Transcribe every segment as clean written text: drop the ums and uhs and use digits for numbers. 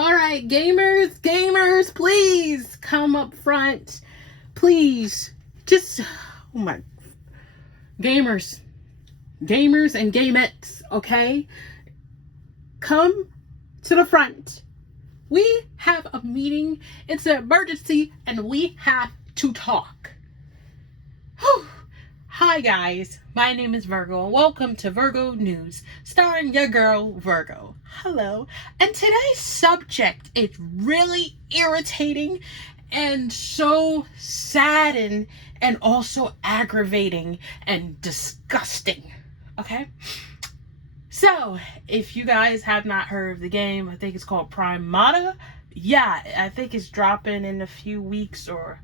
All right, gamers, please come up front. Please. Just, oh my, gamers and gamettes, okay? Come to the front. We have a meeting. It's an emergency and we have to talk. Whew. Hi guys, my name is Virgo and welcome to Virgo News, starring your girl Virgo. Hello. And today's subject is really irritating and so saddened and also aggravating and disgusting. Okay? So, if you guys have not heard of the game, I think it's called Pragmata. Yeah, I think it's dropping in a few weeks or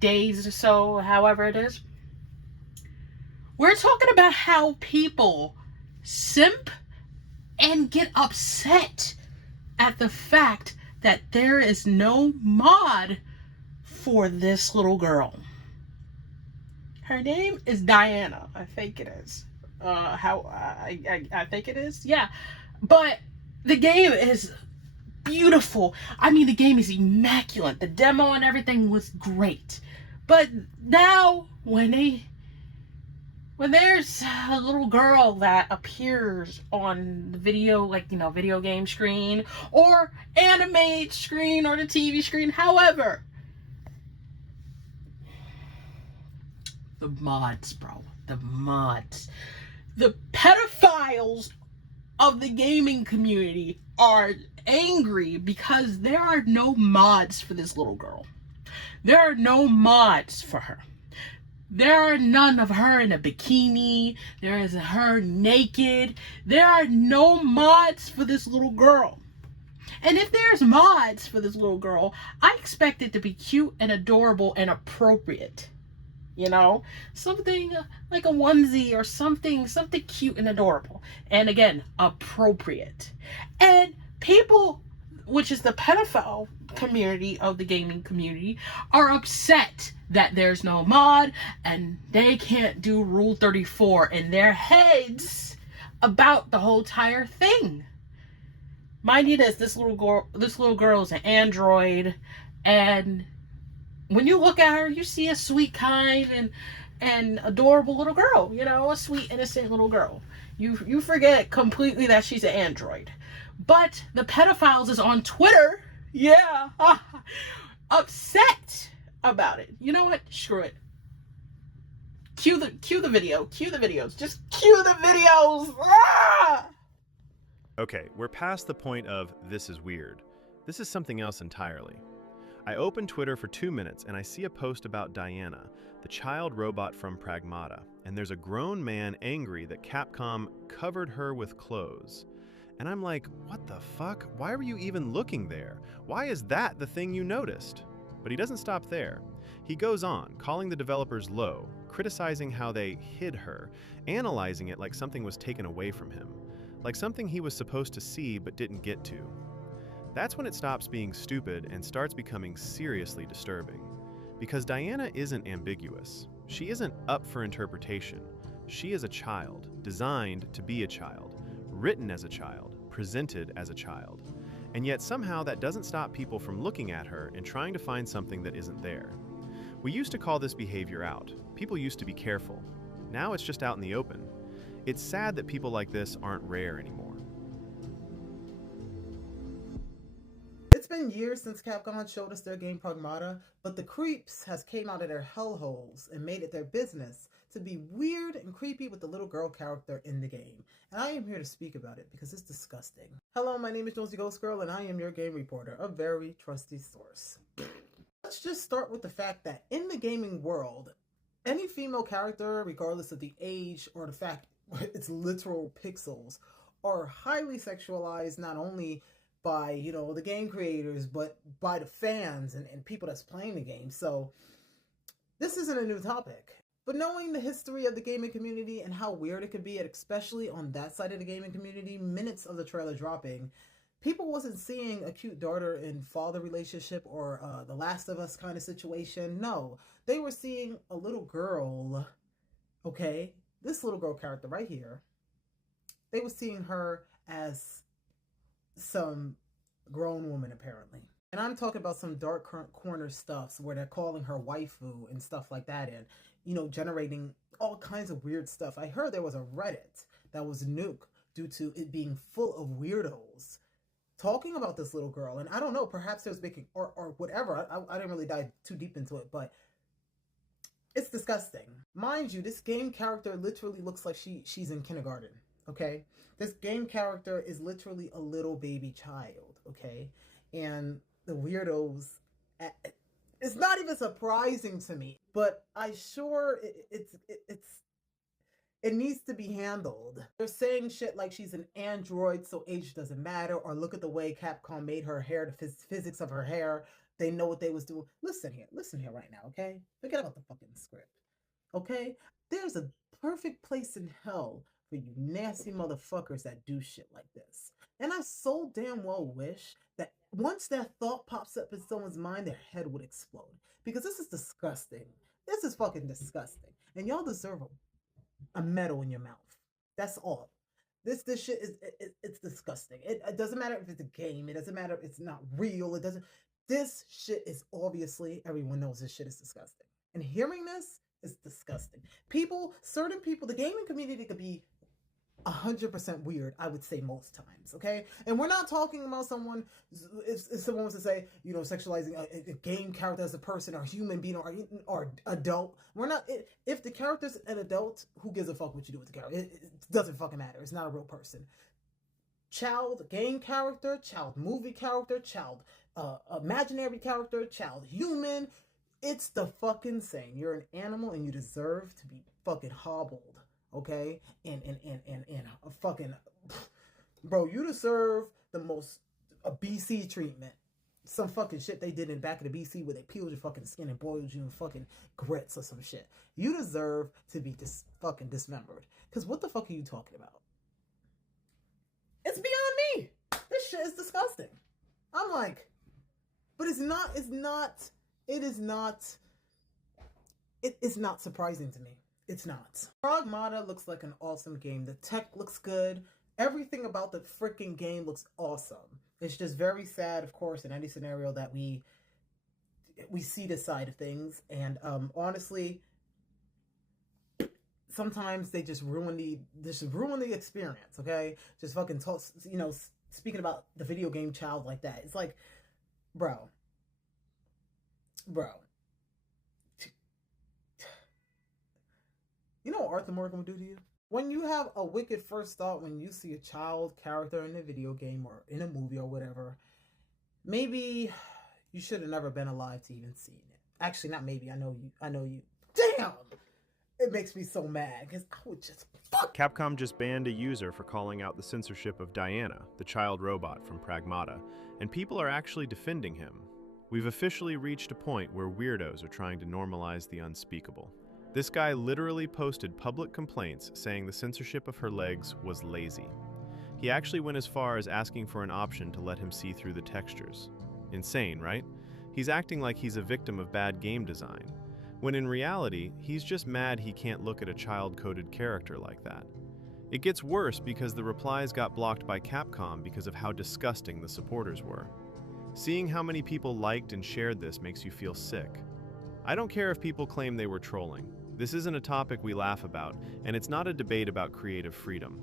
days or so, however it is. We're talking about how people simp and get upset at the fact that there is no mod for this little girl. Her name is Diana. I think it is. I think it is. Yeah. But the game is beautiful. I mean, the game is immaculate. The demo and everything was great. But now when there's a little girl that appears on the video, like, video game screen or anime screen or the TV screen, however, the mods, bro, the mods, the pedophiles of the gaming community are angry because there are no mods for this little girl. There are no mods for her. There are none of her in a bikini. There is her naked. There are no mods for this little girl. And if there's mods for this little girl, I expect it to be cute and adorable and appropriate. Something like a onesie or something cute and adorable. And again, appropriate. And people, which is the pedophile community of the gaming community, are upset that there's no mod and they can't do Rule 34 in their heads about the whole entire thing. Mind you, this little girl is an android, and when you look at her, you see a sweet, kind, and adorable little girl. A sweet, innocent little girl. You forget completely that she's an android. But the pedophiles is on Twitter, yeah, upset about it. You know what? Screw it. Cue the video. Cue the videos. Just cue the videos. Ah! Okay, we're past the point of this is weird. This is something else entirely. I open Twitter for 2 minutes and I see a post about Diana, the child robot from Pragmata, and there's a grown man angry that Capcom covered her with clothes. And I'm like, what the fuck? Why were you even looking there? Why is that the thing you noticed? But he doesn't stop there. He goes on, calling the developers low, criticizing how they hid her, analyzing it like something was taken away from him, like something he was supposed to see but didn't get to. That's when it stops being stupid and starts becoming seriously disturbing. Because Diana isn't ambiguous. She isn't up for interpretation. She is a child, designed to be a child, written as a child, presented as a child. And yet somehow that doesn't stop people from looking at her and trying to find something that isn't there. We used to call this behavior out. People used to be careful. Now it's just out in the open. It's sad that people like this aren't rare anymore. It's been years since Capcom showed us their game Pragmata, but the creeps has came out of their hellholes and made it their business to be weird and creepy with the little girl character in the game. And I am here to speak about it because it's disgusting. Hello, my name is Jonesy Ghost Girl and I am your game reporter, a very trusty source. Let's just start with the fact that in the gaming world, any female character, regardless of the age or the fact it's literal pixels, are highly sexualized not only by, the game creators, but by the fans and people that's playing the game. So this isn't a new topic. But knowing the history of the gaming community and how weird it could be, especially on that side of the gaming community, minutes of the trailer dropping, people wasn't seeing a cute daughter and father relationship or the Last of Us kind of situation. No, they were seeing a little girl, okay? This little girl character right here. They were seeing her as some grown woman, apparently. And I'm talking about some dark corner stuff where they're calling her waifu and stuff like that, and, you know, generating all kinds of weird stuff. I heard there was a Reddit that was nuked due to it being full of weirdos talking about this little girl. And I don't know, perhaps there's making, or whatever. I didn't really dive too deep into it, but it's disgusting. Mind you, this game character literally looks like she's in kindergarten, okay? This game character is literally a little baby child, okay? And the weirdos, it's not even surprising to me, but it needs to be handled. They're saying shit like she's an android, so age doesn't matter, or look at the way Capcom made her hair, the physics of her hair. They know what they was doing. Listen here right now, okay? Forget about the fucking script, okay? There's a perfect place in hell for you nasty motherfuckers that do shit like this. And I so damn well wish that once that thought pops up in someone's mind, their head would explode. Because this is disgusting. This is fucking disgusting. And y'all deserve a medal in your mouth. That's all. This shit is, it's disgusting. It doesn't matter if it's a game. It doesn't matter if it's not real. It doesn't. This shit is obviously, everyone knows this shit is disgusting. And hearing this is disgusting. Certain people, the gaming community could be 100% weird, I would say most times, okay? And we're not talking about someone, if someone was to say, you know, sexualizing a game character as a person or human being or adult. We're not, if the character's an adult, who gives a fuck what you do with the character? It doesn't fucking matter. It's not a real person. Child game character, child movie character, child imaginary character, child human. It's the fucking same. You're an animal and you deserve to be fucking hobbled. Okay, and a fucking, bro, you deserve the most BC treatment. Some fucking shit they did in the back of the BC where they peeled your fucking skin and boiled you in fucking grits or some shit. You deserve to be fucking dismembered. Cause what the fuck are you talking about? It's beyond me. This shit is disgusting. I'm like, but it's not surprising to me. It's not. Pragmata looks like an awesome game. The tech looks good. Everything about the freaking game looks awesome. It's just very sad, of course, in any scenario that we see this side of things. And honestly, sometimes they just ruin the experience. Okay, just fucking talk. You know, speaking about the video game child like that. It's like, bro. You know what Arthur Morgan would do to you? When you have a wicked first thought when you see a child character in a video game or in a movie or whatever, maybe you should have never been alive to even see it. Actually, not maybe. I know you. Damn! It makes me so mad because I would just fuck. Capcom just banned a user for calling out the censorship of Diana, the child robot from Pragmata, and people are actually defending him. We've officially reached a point where weirdos are trying to normalize the unspeakable. This guy literally posted public complaints saying the censorship of her legs was lazy. He actually went as far as asking for an option to let him see through the textures. Insane, right? He's acting like he's a victim of bad game design, when in reality, he's just mad he can't look at a child-coded character like that. It gets worse because the replies got blocked by Capcom because of how disgusting the supporters were. Seeing how many people liked and shared this makes you feel sick. I don't care if people claim they were trolling. This isn't a topic we laugh about, and it's not a debate about creative freedom.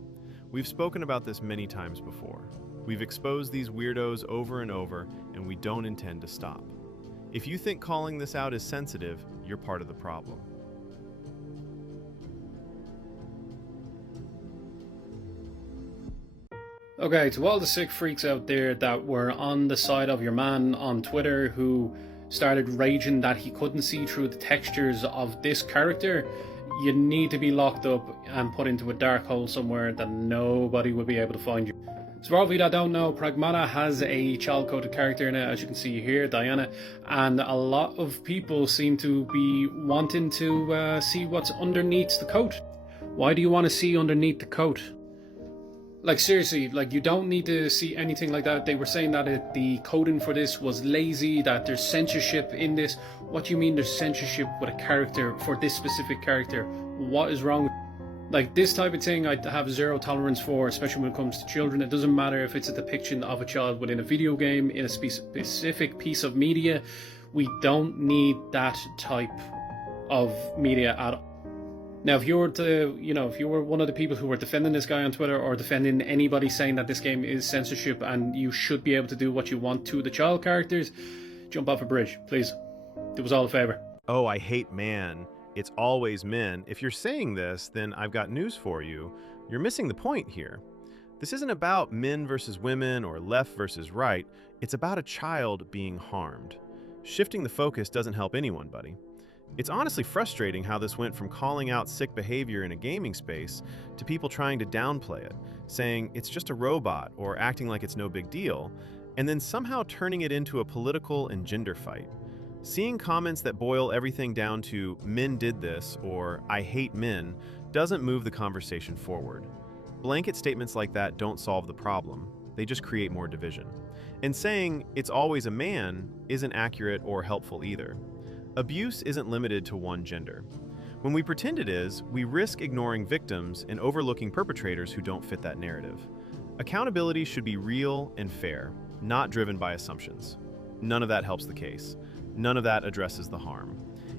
We've spoken about this many times before. We've exposed these weirdos over and over, and we don't intend to stop. If you think calling this out is sensitive, you're part of the problem. Okay, to all the sick freaks out there that were on the side of your man on Twitter who started raging that he couldn't see through the textures of this character, you need to be locked up and put into a dark hole somewhere that nobody will be able to find you. So for all of you that don't know, Pragmata has a child-coded character in it, as you can see here, Diana, and a lot of people seem to be wanting to see what's underneath the coat. Why do you want to see underneath the coat? Like seriously, like you don't need to see anything like that. They were saying that the coding for this was lazy, that there's censorship in this. What do you mean there's censorship with a character, for this specific character? What is wrong with Like, this type of thing I have zero tolerance for, especially when it comes to children. It doesn't matter if it's a depiction of a child within a video game, in a specific piece of media. We don't need that type of media at all. Now, if you were to, if you were one of the people who were defending this guy on Twitter, or defending anybody saying that this game is censorship and you should be able to do what you want to the child characters, jump off a bridge, please. Do us all a favor. Oh, I hate man. It's always men. If you're saying this, then I've got news for you. You're missing the point here. This isn't about men versus women or left versus right. It's about a child being harmed. Shifting the focus doesn't help anyone, buddy. It's honestly frustrating how this went from calling out sick behavior in a gaming space to people trying to downplay it, saying it's just a robot or acting like it's no big deal, and then somehow turning it into a political and gender fight. Seeing comments that boil everything down to "men did this" or "I hate men" doesn't move the conversation forward. Blanket statements like that don't solve the problem. They just create more division. And saying it's always a man isn't accurate or helpful either. Abuse isn't limited to one gender. When we pretend it is, we risk ignoring victims and overlooking perpetrators who don't fit that narrative. Accountability should be real and fair, not driven by assumptions. None of that helps the case. None of that addresses the harm.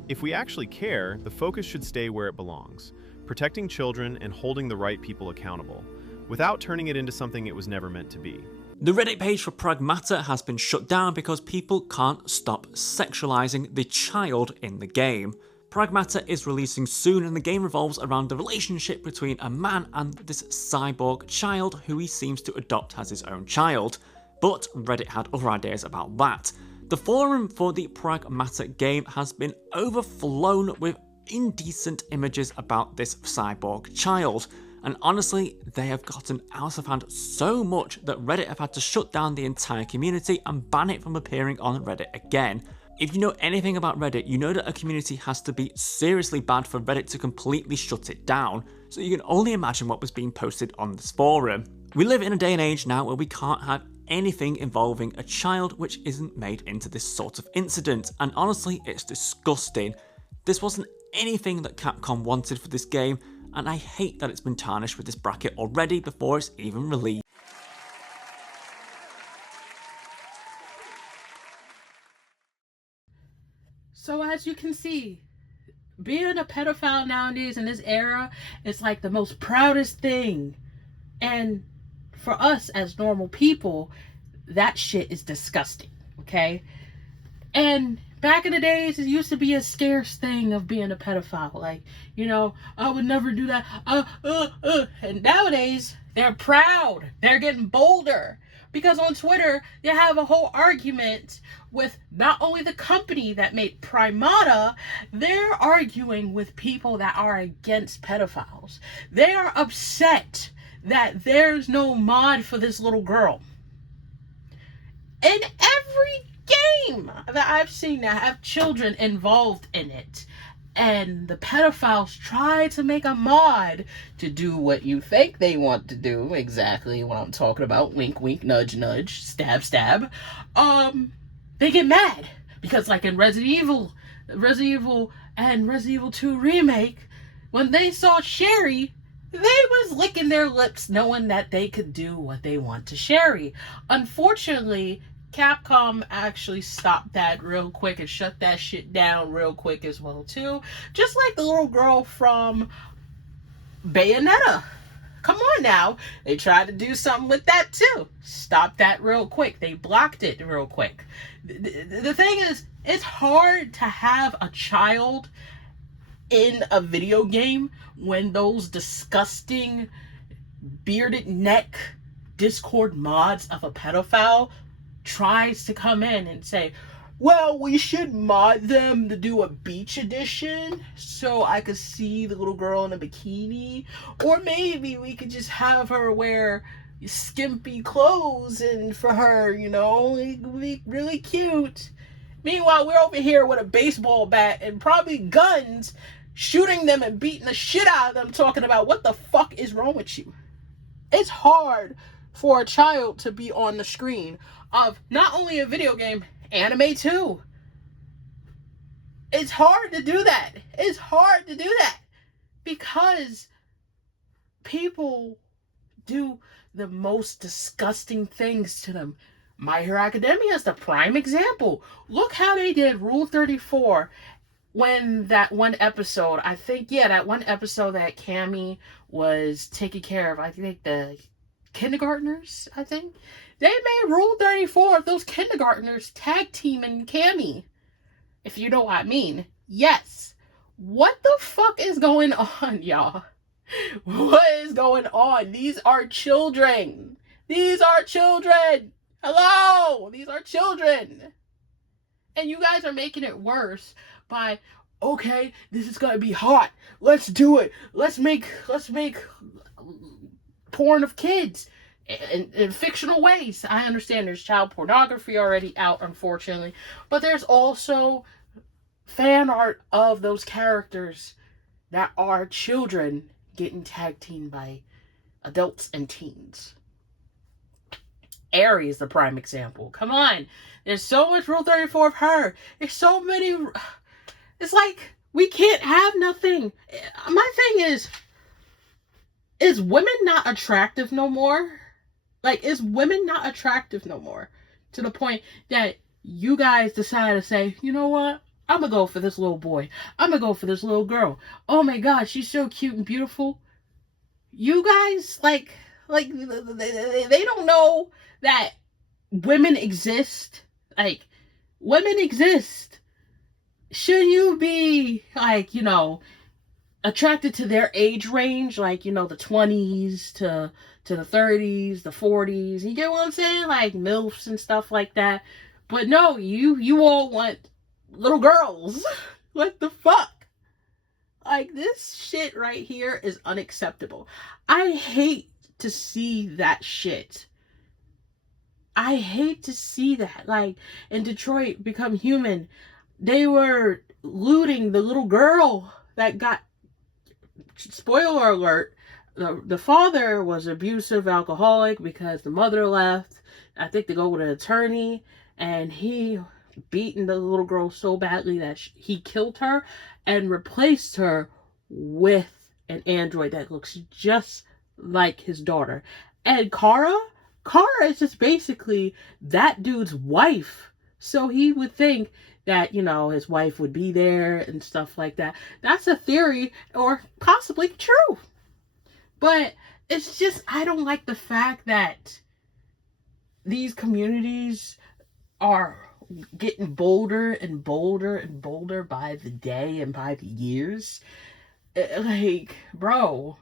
If we actually care, the focus should stay where it belongs, protecting children and holding the right people accountable, without turning it into something it was never meant to be. The Reddit page for Pragmata has been shut down because people can't stop sexualizing the child in the game. Pragmata is releasing soon, and the game revolves around the relationship between a man and this cyborg child who he seems to adopt as his own child. But Reddit had other ideas about that. The forum for the Pragmata game has been overflown with indecent images about this cyborg child. And honestly, they have gotten out of hand so much that Reddit have had to shut down the entire community and ban it from appearing on Reddit again. If you know anything about Reddit, you know that a community has to be seriously bad for Reddit to completely shut it down, so you can only imagine what was being posted on this forum. We live in a day and age now where we can't have anything involving a child which isn't made into this sort of incident, and honestly, it's disgusting. This wasn't anything that Capcom wanted for this game, and I hate that it's been tarnished with this bracket already before it's even released. So as you can see, being a pedophile nowadays in this era is like the most proudest thing. And for us as normal people, that shit is disgusting, okay? And back in the days, it used to be a scarce thing of being a pedophile. Like, I would never do that. And nowadays, they're proud. They're getting bolder. Because on Twitter, they have a whole argument with not only the company that made Pragmata, they're arguing with people that are against pedophiles. They are upset that there's no mod for this little girl. In every game that I've seen that have children involved in it, and the pedophiles try to make a mod to do what you think they want to do, exactly what I'm talking about, wink wink, nudge nudge, stab stab, they get mad. Because like in Resident Evil and Resident Evil 2 Remake, when they saw Sherry, they was licking their lips knowing that they could do what they want to Sherry. Unfortunately, Capcom actually stopped that real quick and shut that shit down real quick as well too. Just like the little girl from Bayonetta. Come on now. They tried to do something with that too. Stop that real quick. They blocked it real quick. The thing is, it's hard to have a child in a video game when those disgusting bearded neck Discord mods of a pedophile tries to come in and say, well, we should mod them to do a beach edition so I could see the little girl in a bikini, or maybe we could just have her wear skimpy clothes and for her, it would be really cute. Meanwhile, we're over here with a baseball bat and probably guns, shooting them and beating the shit out of them, talking about what the fuck is wrong with you. It's hard for a child to be on the screen of not only a video game, anime too. It's hard to do that. It's hard to do that because people do the most disgusting things to them. My Hero Academia is the prime example. Look how they did Rule 34 when that one episode, I think, that one episode that Cammy was taking care of, I think the kindergartners, I think. They made Rule 34 of those kindergartners tag teaming Cammy. If you know what I mean. Yes. What the fuck is going on, y'all? What is going on? These are children. These are children. Hello. These are children. And you guys are making it worse by, okay, this is gonna be hot. Let's do it. Let's make porn of kids in fictional ways. I understand there's child pornography already out, unfortunately, but there's also fan art of those characters that are children getting tag teamed by adults and teens. Aerie is the prime example. Come on. There's so much Rule 34 of her. There's so many. It's like, we can't have nothing. My thing is women not attractive no more? Like, is women not attractive no more? To the point that you guys decide to say, you know what? I'm gonna go for this little boy. I'm gonna go for this little girl. Oh my God, she's so cute and beautiful. You guys, like they don't know that women exist. Like, women exist. Should you be, like, you know, attracted to their age range, like, you know, the 20s to the 30s, the 40s? You get what I'm saying? Like MILFs and stuff like that. But no, you all want little girls. What the fuck? Like, this shit right here is unacceptable. I hate to see that shit. I hate to see that. Like, in Detroit Become Human, they were looting the little girl that got, spoiler alert, the father was abusive alcoholic because the mother left. I think they go with an attorney, and he beaten the little girl so badly that he killed her and replaced her with an android that looks just like his daughter. And Kara is just basically that dude's wife. So he would think that, you know, his wife would be there and stuff like that. That's a theory, or possibly true. But it's just, I don't like the fact that these communities are getting bolder and bolder and bolder by the day and by the years. Like, bro.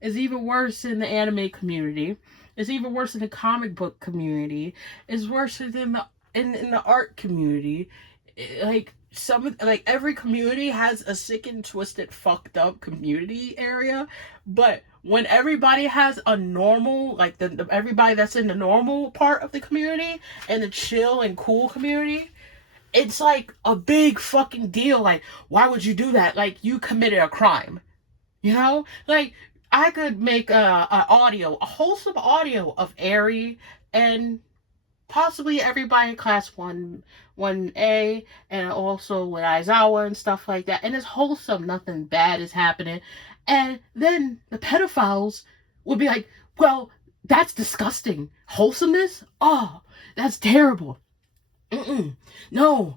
It's even worse in the anime community. It's even worse in the comic book community. It's worse than in the art community. Every community has a sick and twisted, fucked up community area, but when everybody has a normal, like everybody that's in the normal part of the community and the chill and cool community, it's like a big fucking deal. Like, why would you do that? Like, you committed a crime, you know? Like, I could make a wholesome audio of Aerie and possibly everybody in class 1A, and also with Aizawa and stuff like that. And it's wholesome. Nothing bad is happening. And then the pedophiles would be like, well, that's disgusting. Wholesomeness? Oh, that's terrible. No.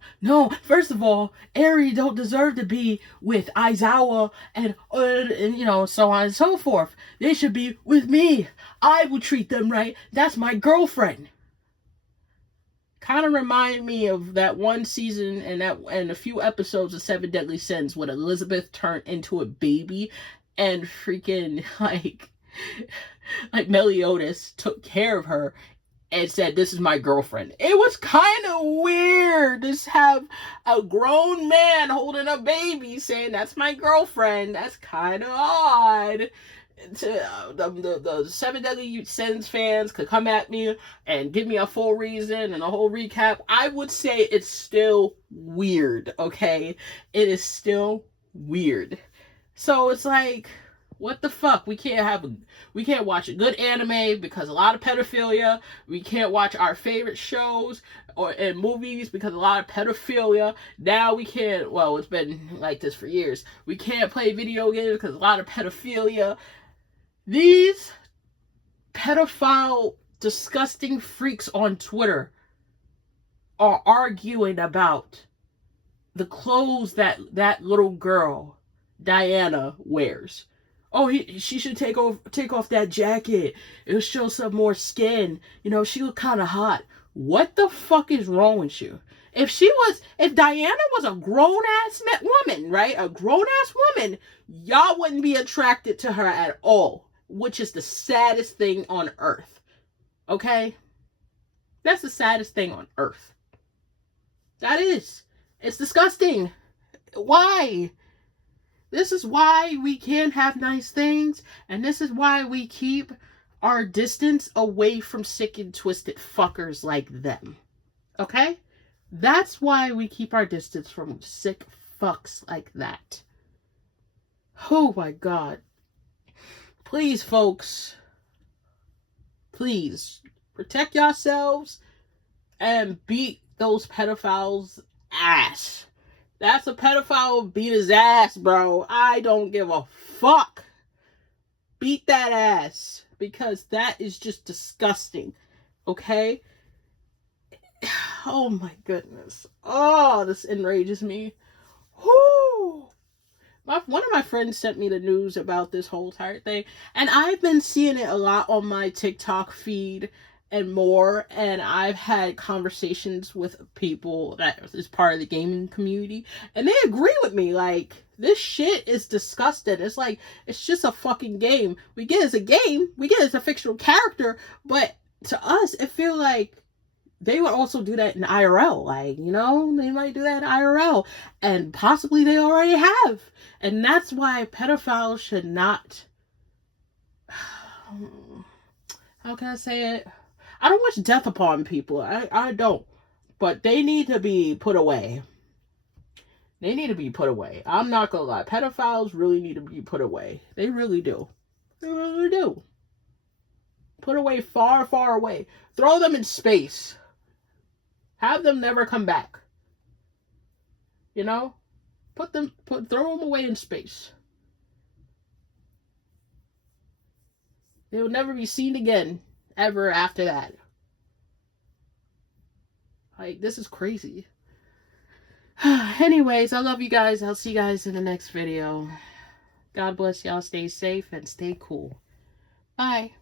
First of all, Aerie don't deserve to be with Aizawa and you know, so on and so forth. They should be with me. I will treat them right. That's my girlfriend. Kind of remind me of that one season and a few episodes of Seven Deadly Sins when Elizabeth turned into a baby and freaking like Meliodas took care of her and said, this is my girlfriend. It was kind of weird to have a grown man holding a baby saying, that's my girlfriend. That's kind of odd. The Seven Deadly Sins fans could come at me and give me a full reason and a whole recap. I would say it's still weird, okay? It is still weird. So it's like, What the fuck? We can't watch a good anime because a lot of pedophilia. We can't watch our favorite shows and movies because a lot of pedophilia. Now we can't, well, it's been like this for years. We can't play video games because a lot of pedophilia. These pedophile, disgusting freaks on Twitter are arguing about the clothes that little girl, Diana, wears. Oh, she should take off that jacket. It'll show some more skin. You know, she look kind of hot. What the fuck is wrong with you? If Diana was a grown-ass woman, right? A grown-ass woman, y'all wouldn't be attracted to her at all, which is the saddest thing on earth. Okay? That's the saddest thing on earth. That is. It's disgusting. Why? This is why we can't have nice things, and this is why we keep our distance away from sick and twisted fuckers like them. Okay? That's why we keep our distance from sick fucks like that. Oh my God. Please, folks. Please. Protect yourselves and beat those pedophiles' ass. That's a pedophile, beat his ass, bro. I don't give a fuck. Beat that ass. Because that is just disgusting. Okay? Oh my goodness. Oh, this enrages me. Whoo! One of my friends sent me the news about this whole entire thing. And I've been seeing it a lot on my TikTok feed and more, and I've had conversations with people that is part of the gaming community, and they agree with me. Like, this shit is disgusting. It's like, it's just a fucking game. We get it as a game, we get it as a fictional character, but to us, it feels like they would also do that in IRL. Like, you know, they might do that in IRL, and possibly they already have. And that's why pedophiles should not, how can I say it? I don't wish death upon people. I don't. But they need to be put away. They need to be put away. I'm not gonna lie. Pedophiles really need to be put away. They really do. They really do. Put away far, far away. Throw them in space. Have them never come back. You know? Throw them away in space. They'll never be seen again. Ever after that. Like, this is crazy. Anyways, I love you guys. I'll see you guys in the next video. God bless y'all. Stay safe and stay cool. Bye.